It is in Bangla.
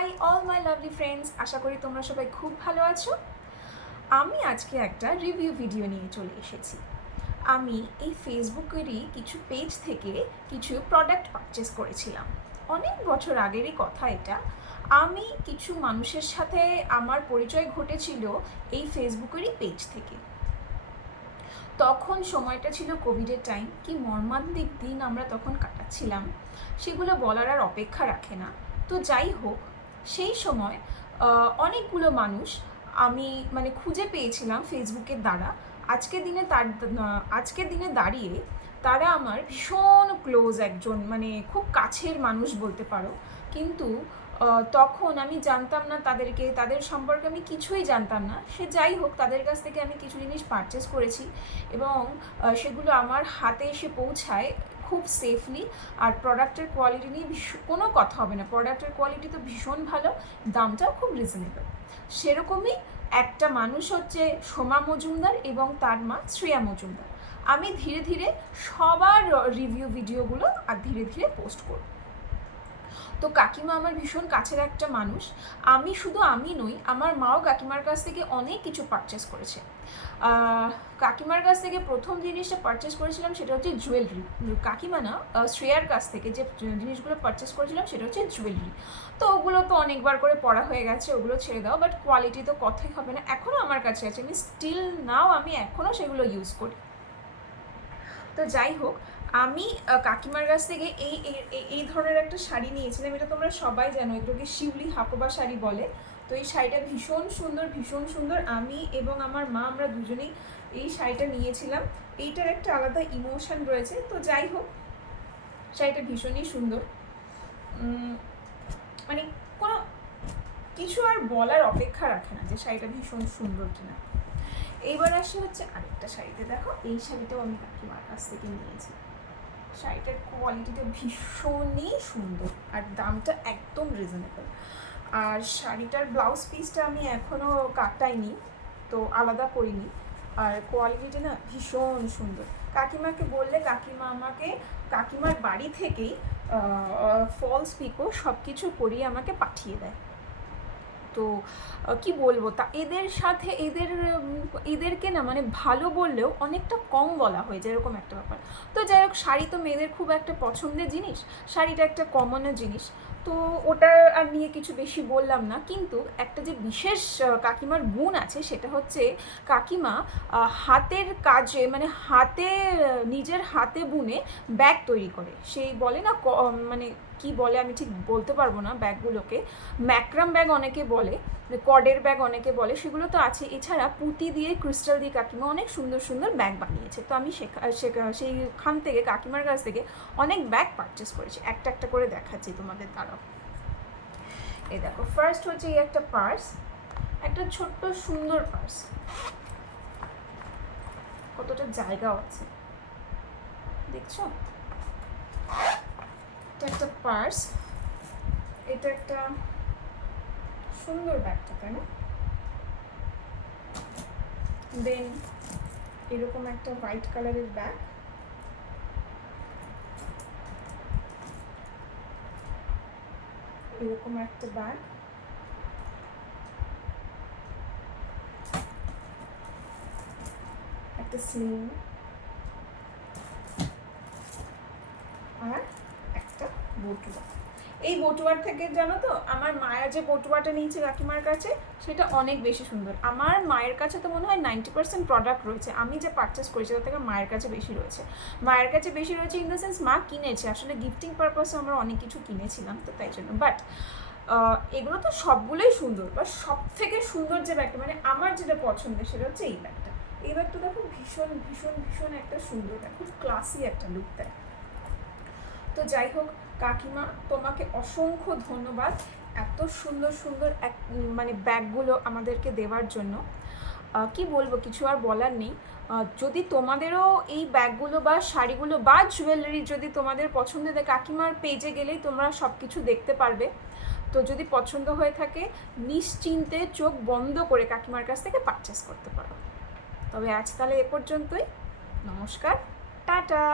High all my lovely friends, আশা করি তোমরা সবাই খুব ভালো আছো। আমি আজকে একটা রিভিউ ভিডিও নিয়ে চলে এসেছি। আমি এই ফেসবুকেরই কিছু পেজ থেকে কিছু প্রোডাক্ট পারচেস করেছিলাম। অনেক বছর আগেরই কথা এটা। আমি কিছু মানুষের সাথে আমার পরিচয় ঘটেছিল এই ফেসবুকেরই পেজ থেকে। তখন সময়টা ছিল কোভিডের টাইম, কি মর্মান্তিক দিন আমরা তখন কাটাচ্ছিলাম, সেগুলো বলার আর অপেক্ষা রাখে না। তো যাই হোক, সেই সময় অনেকগুলো মানুষ আমি খুঁজে পেয়েছিলাম ফেসবুকের দ্বারা। আজকের দিনে দাঁড়িয়ে তারা আমার ভীষণ ক্লোজ একজন, খুব কাছের মানুষ বলতে পারো। কিন্তু তখন আমি জানতাম না তাদেরকে, তাদের সম্পর্কে আমি কিছুই জানতাম না। সে যাই হোক, তাদের কাছ থেকে আমি কিছু জিনিস পারচেস করেছি এবং সেগুলো আমার হাতে এসে পৌঁছায় খুব সেফলি। আর প্রোডাক্টের কোয়ালিটি নিয়ে কোনো কথা হবে না, প্রোডাক্টের কোয়ালিটি তো ভীষণ ভালো, দামটাও খুব রিজনেবল। সেরকমই একটা মানুষ হচ্ছে সোমা মজুমদার এবং তার মা শ্রেয়া মজুমদার। আমি ধীরে ধীরে সবার রিভিউ ভিডিওগুলো আর ধীরে ধীরে পোস্ট করব। তো কাকিমা আমার ভীষণ কাছের একটা মানুষ। আমি নই, আমার মাও কাকিমার কাছ থেকে অনেক কিছু পারচেস করেছে। কাকিমার কাছ থেকে প্রথম জিনিসটা পারচেস করেছিলাম সেটা হচ্ছে জুয়েলারি। কাকিমা না, শ্রেয়ার কাছ থেকে যে জিনিসগুলো পারচেস করেছিলাম সেটা হচ্ছে জুয়েলারি। তো ওগুলো তো অনেকবার করে পড়া হয়ে গেছে, ওগুলো ছেড়ে দাও, বাট কোয়ালিটি তো কথাই হবে না, এখনও আমার কাছে আছে, আমি এখনও সেগুলো ইউজ করি। তো যাই হোক, আমি কাকিমার কাছ থেকে এই ধরনের একটা শাড়ি নিয়েছিলাম। এটা তোমরা সবাই জানো, এগুলোকে শিউলি হাকোবা শাড়ি বলে। তো এই শাড়িটা ভীষণ সুন্দর, ভীষণ সুন্দর। আমি এবং আমার মা, আমরা দুজনেই এই শাড়িটা নিয়েছিলাম। এইটার একটা আলাদা ইমোশন রয়েছে। তো যাই হোক, শাড়িটা ভীষণই সুন্দর। কোনো কিছু আর বলার অপেক্ষা রাখে না যে শাড়িটা ভীষণ সুন্দর কিনা। এইবার আসি হচ্ছে আরেকটা শাড়িতে। দেখো, এই শাড়িটাও আমি কাকিমার কাছ থেকে নিয়েছি। শাড়িটার কোয়ালিটিটা ভীষণই সুন্দর আর দামটা একদম রিজনেবল। আর শাড়িটার ব্লাউজ পিসটা আমি এখনও কাটাইনি, তো আলাদা করিনি। আর কোয়ালিটিটা না ভীষণ সুন্দর। কাকিমাকে বললে কাকিমা আমাকে কাকিমার বাড়ি থেকেই ফলস পিকো সব কিছু করিয়ে আমাকে পাঠিয়ে দেয়। তো কি বলবো, তা এদেরকে না ভালো বললেও অনেকটা কম বলা হয়ে যায়, এরকম একটা ব্যাপার। তো যাই হোক, শাড়ি তো মেয়েদের খুব একটা পছন্দের জিনিস, শাড়িটা একটা কমনের জিনিস, তো ওটা আর নিয়ে কিছু বেশি বললাম না। কিন্তু একটা যে বিশেষ কাকিমার গুণ আছে সেটা হচ্ছে কাকিমা হাতের কাজে নিজের হাতে বুনে ব্যাগ তৈরি করে। সেই বলে না, কি বলে আমি ঠিক বলতে পারবো না ব্যাগগুলোকে, ম্যাক্রাম ব্যাগ অনেকে বলে, কডের ব্যাগ অনেকে বলে, সেগুলো তো আছে। এছাড়া পুঁতি দিয়ে, ক্রিস্টাল দিয়ে কাকিমা অনেক সুন্দর সুন্দর ব্যাগ বানিয়েছে। তো আমি সেইখান থেকে, কাকিমার কাছ থেকে অনেক ব্যাগ পারচেস করেছি। একটা একটা করে দেখাচ্ছি তোমাদের দ্বারা। এই দেখো, ফার্স্ট হচ্ছে এই একটা পার্স, একটা ছোট্ট সুন্দর পার্স, কতটা জায়গাও আছে দেখছো। এটা একটা পার্স, এটা একটা সুন্দর ব্যাগটা, তাই না? দেন এরকম একটা হোয়াইট কালারের ব্যাগ, এরকম একটা ব্যাগ, একটা স্লিং, আর একটা বটুয়া। এই বটুয়ার থেকে জানো তো, আমার মায়ের যে বটুয়াটা নিয়েছে কাকিমার কাছে সেটা অনেক বেশি সুন্দর। আমার মায়ের কাছে তো মনে হয় 90% প্রোডাক্ট রয়েছে, আমি যে পারচেস করেছি তার থেকে মায়ের কাছে বেশি রয়েছে। মায়ের কাছে বেশি রয়েছে ইন দ্য সেন্স মা কিনেছে, আসলে গিফটিং পারপাসে আমরা অনেক কিছু কিনেছিলাম, তো তাই জন্য। বাট এগুলো তো সবগুলোই সুন্দর, বা সব থেকে সুন্দর যে ব্যাগটা, আমার যেটা পছন্দের সেটা হচ্ছে এই ব্যাগটা। এই ব্যাগটা দেখো, ভীষণ ভীষণ ভীষণ একটা সুন্দর ব্যাগ, খুব ক্লাসি একটা লুক দেয়। তো যাই হোক কাকিমা, তোমাকে অসংখ্য ধন্যবাদ এত সুন্দর সুন্দর ব্যাগগুলো আমাদেরকে দেওয়ার জন্য। কি বলবো, কিছু আর বলার নেই। যদি তোমাদেরও এই ব্যাগগুলো বা শাড়িগুলো বা জুয়েলারি যদি তোমাদের পছন্দ হয়, কাকিমার পেজে গেলেই তোমরা সব কিছু দেখতে পারবে। তো যদি পছন্দ হয়ে থাকে, নিশ্চিন্তে চোখ বন্ধ করে কাকিমার কাছ থেকে পারচেস করতে পারো। তবে আজ তাহলে এ পর্যন্তই। নমস্কার, টাটা।